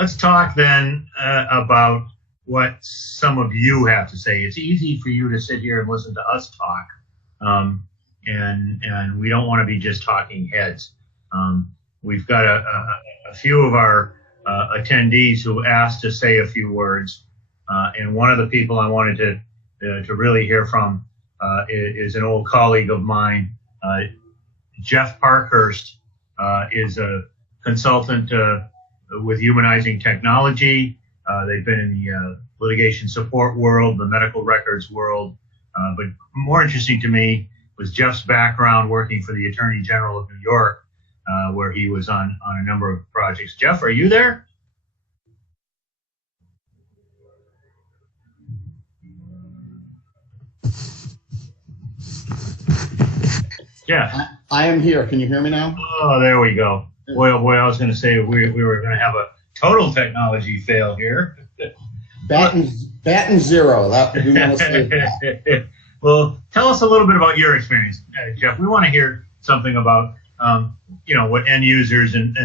let's talk then about what some of you have to say. It's easy for you to sit here and listen to us talk, and we don't want to be just talking heads. We've got a few of our attendees who asked to say a few words, and one of the people I wanted to really hear from is an old colleague of mine. Jeff Parkhurst is a consultant with Humanizing Technology. They've been in the litigation support world, the medical records world, but more interesting to me was Jeff's background working for the Attorney General of New York, where he was on a number of projects. Jeff, are you there? Yeah. I am here. Can you hear me now? Oh, there we go. Boy, oh boy, I was going to say we were going to have a total technology fail here. Batten zero. That we want to say that. Well, tell us a little bit about your experience, Jeff. We want to hear something about what end users and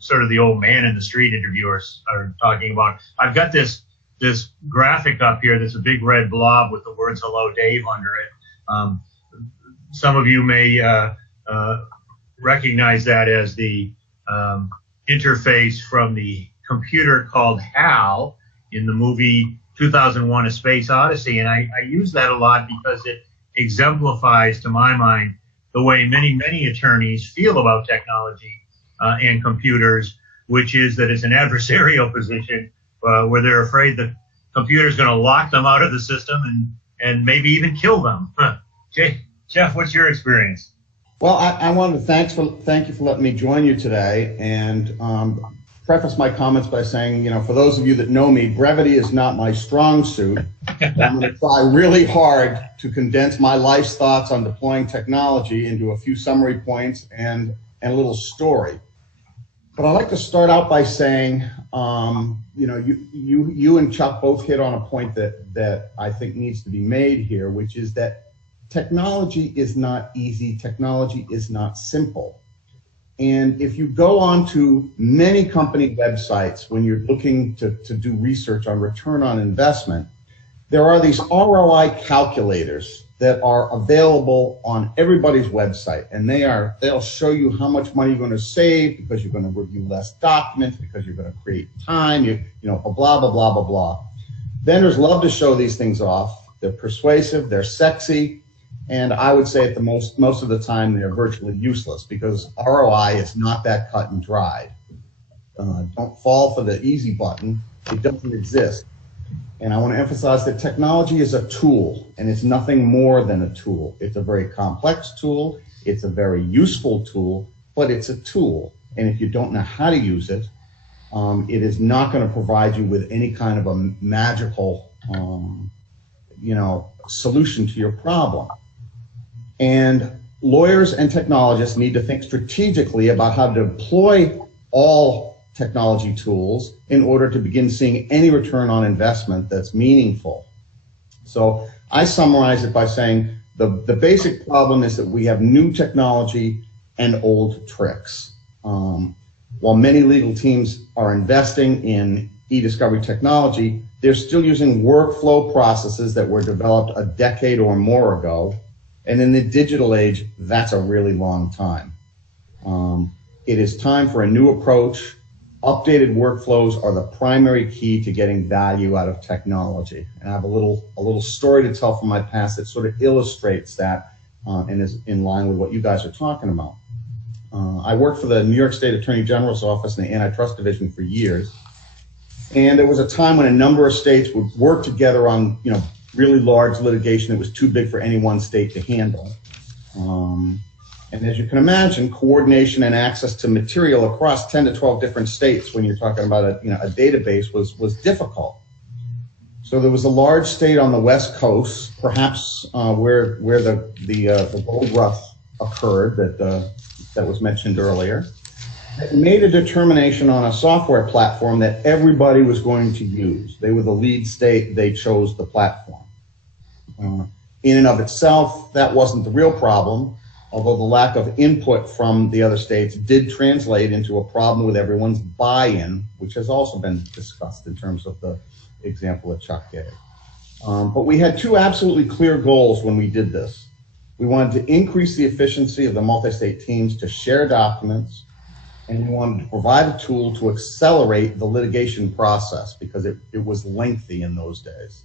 sort of the old man in the street interviewers are talking about. I've got this graphic up here that's a big red blob with the words "Hello, Dave" under it. Some of you may recognize that as the interface from the computer called HAL in the movie 2001: A Space Odyssey. And I use that a lot because it exemplifies, to my mind, the way many attorneys feel about technology and computers, which is that it's an adversarial position where they're afraid the computer's going to lock them out of the system and maybe even kill them. Jeff, what's your experience? Well, I wanted to thank you for letting me join you today, and preface my comments by saying, for those of you that know me, brevity is not my strong suit. I'm going to try really hard to condense my life's thoughts on deploying technology into a few summary points and a little story. But I'd like to start out by saying, you and Chuck both hit on a point that I think needs to be made here, which is that technology is not easy. Technology is not simple. And if you go on to many company websites when you're looking to do research on return on investment, there are these ROI calculators that are available on everybody's website. And they'll show you how much money you're going to save because you're going to review less documents, because you're going to create time, blah, blah, blah, blah, blah. Vendors love to show these things off. They're persuasive, they're sexy. And I would say at the most of the time they're virtually useless because ROI is not that cut and dried. Don't fall for the easy button. It doesn't exist. And I want to emphasize that technology is a tool, and it's nothing more than a tool. It's a very complex tool. It's a very useful tool, but it's a tool. And if you don't know how to use it, it is not going to provide you with any kind of a magical, solution to your problem. And lawyers and technologists need to think strategically about how to deploy all technology tools in order to begin seeing any return on investment that's meaningful. So I summarize it by saying the basic problem is that we have new technology and old tricks. While many legal teams are investing in e-discovery technology, they're still using workflow processes that were developed a decade or more ago. And in the digital age, that's a really long time. It is time for a new approach. Updated workflows are the primary key to getting value out of technology. And I have a little story to tell from my past that sort of illustrates that and is in line with what you guys are talking about. I worked for the New York State Attorney General's office in the Antitrust Division for years. And there was a time when a number of states would work together on, really large litigation that was too big for any one state to handle. And as you can imagine, coordination and access to material across 10 to 12 different states when you're talking about a database was difficult. So there was a large state on the West Coast, perhaps where the gold rush occurred that was mentioned earlier. It made a determination on a software platform that everybody was going to use. They were the lead state, they chose the platform. In and of itself, that wasn't the real problem. although the lack of input from the other states did translate into a problem with everyone's buy-in, which has also been discussed in terms of the example that Chuck gave. But we had two absolutely clear goals when we did this. We wanted to increase the efficiency of the multi-state teams to share documents, and we wanted to provide a tool to accelerate the litigation process because it was lengthy in those days.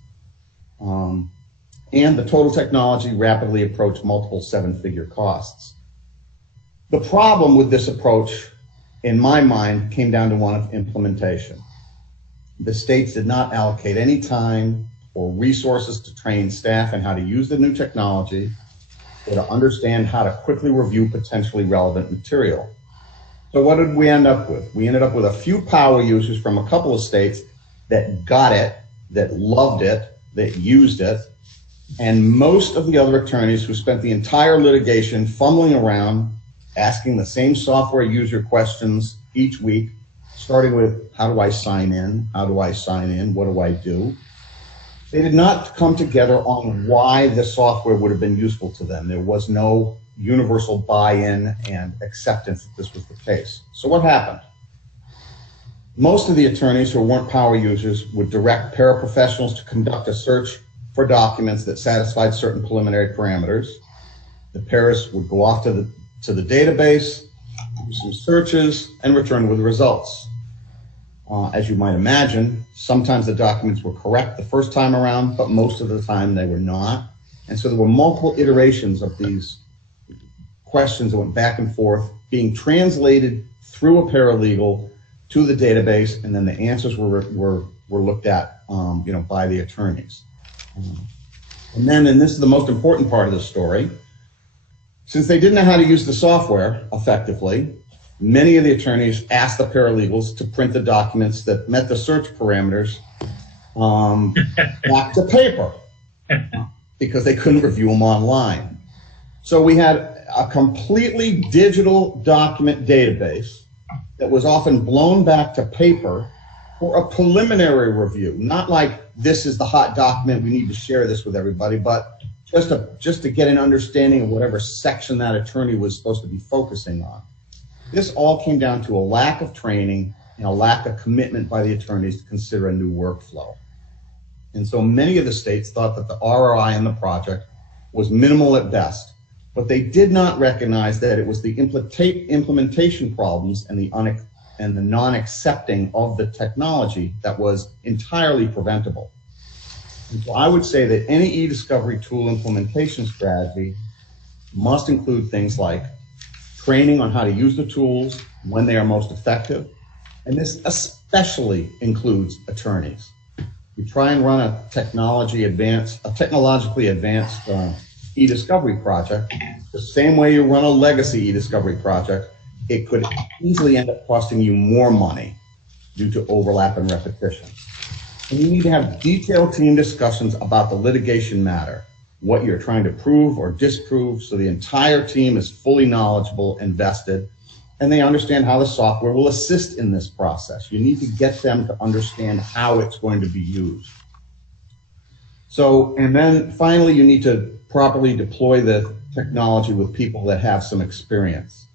And the total technology rapidly approached multiple seven-figure costs. The problem with this approach, in my mind, came down to one of implementation. The states did not allocate any time or resources to train staff in how to use the new technology or to understand how to quickly review potentially relevant material. So what did we end up with? We ended up with a few power users from a couple of states that got it, that loved it, that used it, and most of the other attorneys who spent the entire litigation fumbling around, asking the same software user questions each week, starting with, how do I sign in? How do I sign in? What do I do? They did not come together on why the software would have been useful to them. There was no universal buy-in and acceptance that this was the case. So what happened? Most of the attorneys who weren't power users would direct paraprofessionals to conduct a search for documents that satisfied certain preliminary parameters. The paras would go off to the database, do some searches, and return with the results. As you might imagine, sometimes the documents were correct the first time around, but most of the time they were not. And so there were multiple iterations of these questions that went back and forth, being translated through a paralegal to the database, and then the answers were looked at by the attorneys. And then, and this is the most important part of the story, since they didn't know how to use the software effectively, many of the attorneys asked the paralegals to print the documents that met the search parameters back to paper because they couldn't review them online. So we had a completely digital document database that was often blown back to paper for a preliminary review, not like this is the hot document, we need to share this with everybody, but just to get an understanding of whatever section that attorney was supposed to be focusing on. This all came down to a lack of training and a lack of commitment by the attorneys to consider a new workflow. And so many of the states thought that the ROI in the project was minimal at best, but they did not recognize that it was the implementation problems and the non-accepting of the technology that was entirely preventable. And so I would say that any e-discovery tool implementation strategy must include things like training on how to use the tools when they are most effective, and this especially includes attorneys. You try and run a technologically advanced e-discovery project, the same way you run a legacy e-discovery project, it could easily end up costing you more money due to overlap and repetition. And you need to have detailed team discussions about the litigation matter, what you're trying to prove or disprove, so the entire team is fully knowledgeable and vested, and they understand how the software will assist in this process. You need to get them to understand how it's going to be used. So, and then finally, you need to properly deploy the technology with people that have some experience.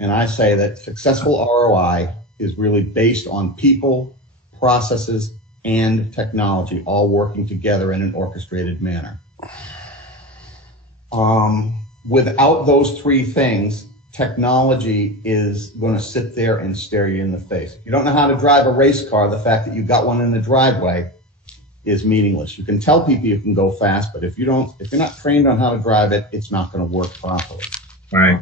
And I say that successful ROI is really based on people, processes, and technology all working together in an orchestrated manner. Without those three things, technology is going to sit there and stare you in the face. If you don't know how to drive a race car, the fact that you got one in the driveway is meaningless. You can tell people you can go fast, but if you're not trained on how to drive it, it's not going to work properly. Right.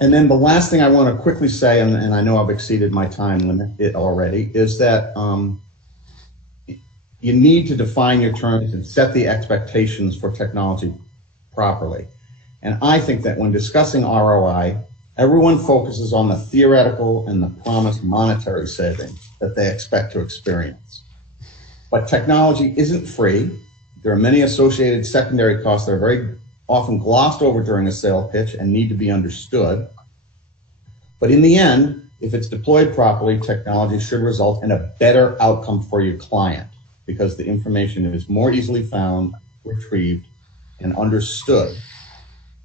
And then the last thing I want to quickly say, and I know I've exceeded my time limit already, is that you need to define your terms and set the expectations for technology properly. And I think that when discussing ROI, everyone focuses on the theoretical and the promised monetary savings that they expect to experience. But technology isn't free. There are many associated secondary costs that are very often glossed over during a sale pitch and need to be understood. But in the end, if it's deployed properly, technology should result in a better outcome for your client because the information is more easily found, retrieved, and understood.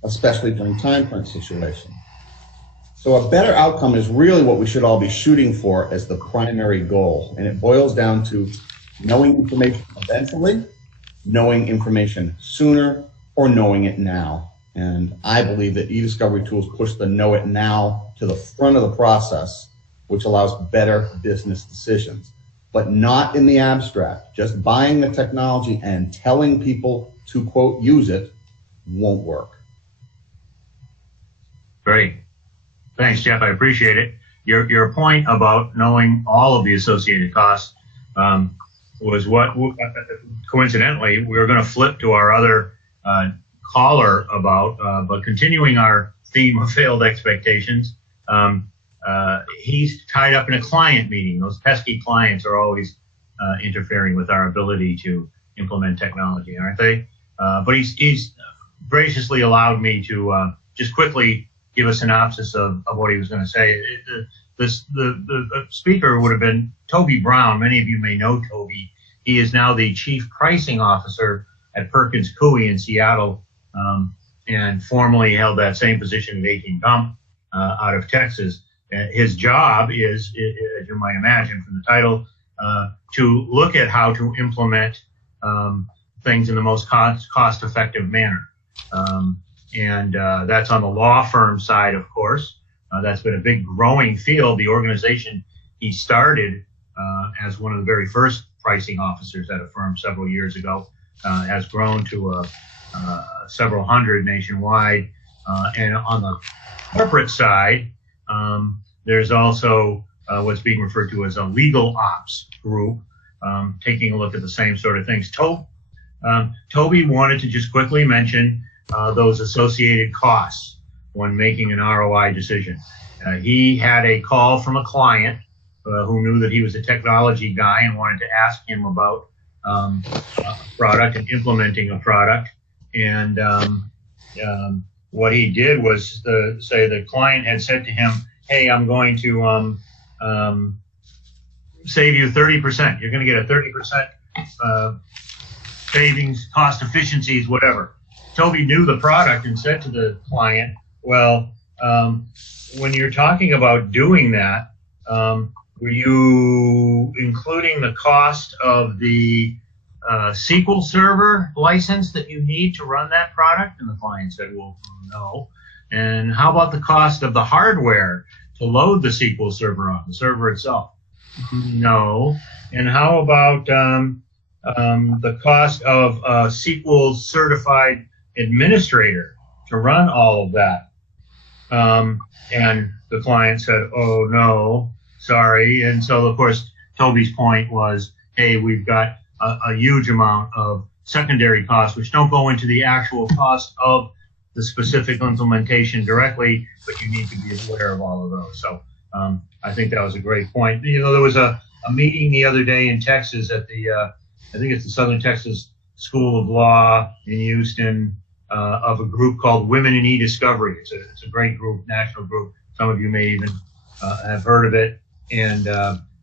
especially during time crunch situations. So a better outcome is really what we should all be shooting for as the primary goal. And it boils down to knowing information eventually, knowing information sooner, or knowing it now. And I believe that e-discovery tools push the know it now to the front of the process, which allows better business decisions, but not in the abstract. Just buying the technology and telling people to, quote, use it won't work. Great. Thanks, Jeff. I appreciate it. Your point about knowing all of the associated costs was what, coincidentally, we were going to flip to our other caller about, but continuing our theme of failed expectations, he's tied up in a client meeting. Those pesky clients are always interfering with our ability to implement technology, aren't they? But he's graciously allowed me to just quickly give a synopsis of what he was going to say. The speaker would have been Toby Brown. Many of you may know Toby. He is now the Chief Pricing Officer at Perkins Coie in Seattle, and formerly held that same position at 18 Gump out of Texas. His job is, as you might imagine from the title, to look at how to implement things in the most cost-effective manner. And that's on the law firm side, of course. That's been a big growing field. The organization he started as one of the very first pricing officers at a firm several years ago has grown to several hundred nationwide. And on the corporate side, there's also what's being referred to as a legal ops group, taking a look at the same sort of things. Toby wanted to just quickly mention those associated costs when making an ROI decision. He had a call from a client who knew that he was a technology guy and wanted to ask him about a product and implementing a product. And what he did was say the client had said to him, hey, I'm going to save you 30%. You're going to get a 30% savings, cost efficiencies, whatever. Toby knew the product and said to the client, well, when you're talking about doing that, were you including the cost of the SQL Server license that you need to run that product? And the client said, well, no. And how about the cost of the hardware to load the SQL Server on, the server itself? No. And how about the cost of a SQL certified administrator to run all of that? And the client said, oh, no, sorry. And so, of course, Toby's point was, hey, we've got a huge amount of secondary costs, which don't go into the actual cost of the specific implementation directly, but you need to be aware of all of those. So I think that was a great point. You know, there was a meeting the other day in Texas at the, I think it's the Southern Texas School of Law in Houston, of a group called Women in E-Discovery. It's a great group, national group. Some of you may even have heard of it. And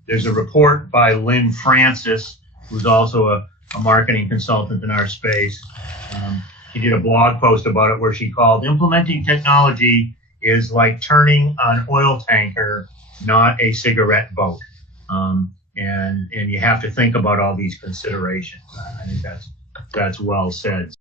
there's a report by Lynn Francis, who's also a marketing consultant in our space. She did a blog post about it where she called implementing technology is like turning an oil tanker, not a cigarette boat. And you have to think about all these considerations. I think that's well said.